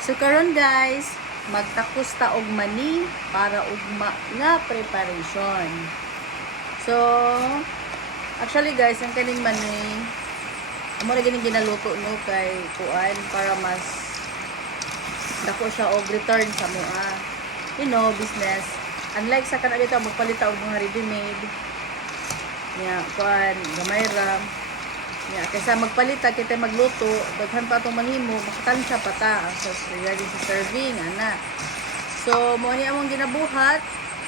So karon guys, magtakos ta og mani para ugma nga preparation. So actually guys, ang kaning mani amo na gining ginaluto no kay kuan para mas dako siya og return sa moa. You know, business. Unlike sa kanang bitaw magpalita og mga ready-made. Nya kuan gamay ra. Nya kaysa magpalita kita magluto, daghan pa atong manghimo, makatansya pa ta so regarding sa serving ana. So mo ni among ginabuhat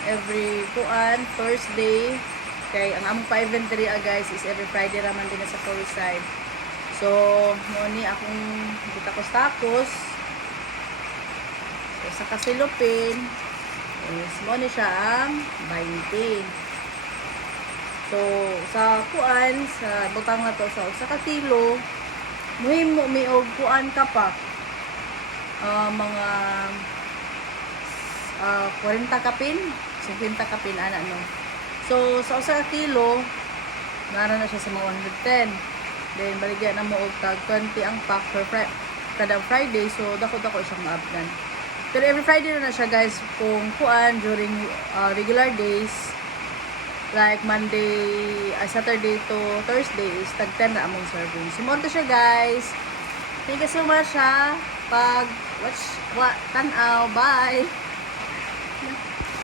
every kuan Thursday kay ang among pa-event diri guys is every Friday raman din sa Cory side. So mo ni akong gitakos-takos so, sa kasilupin is mo ni siya ang 20. So sa kuan sa butang na to sa katilo muhimo mi og kuan ka pa mga 40 kapin 50 kapin ana no. So sa usa ka kilo nara na siya sa mga 110. Then baligyan na mo og tag 20 ang pack for kada Friday, so dako-dako siyang maabdan. Pero every Friday na siya guys kung kuan during regular days like Monday, Saturday to Thursday is tag 10 na among serving. Sumonto siya guys. Thank you so much ha. Pag watch tanaw. Bye.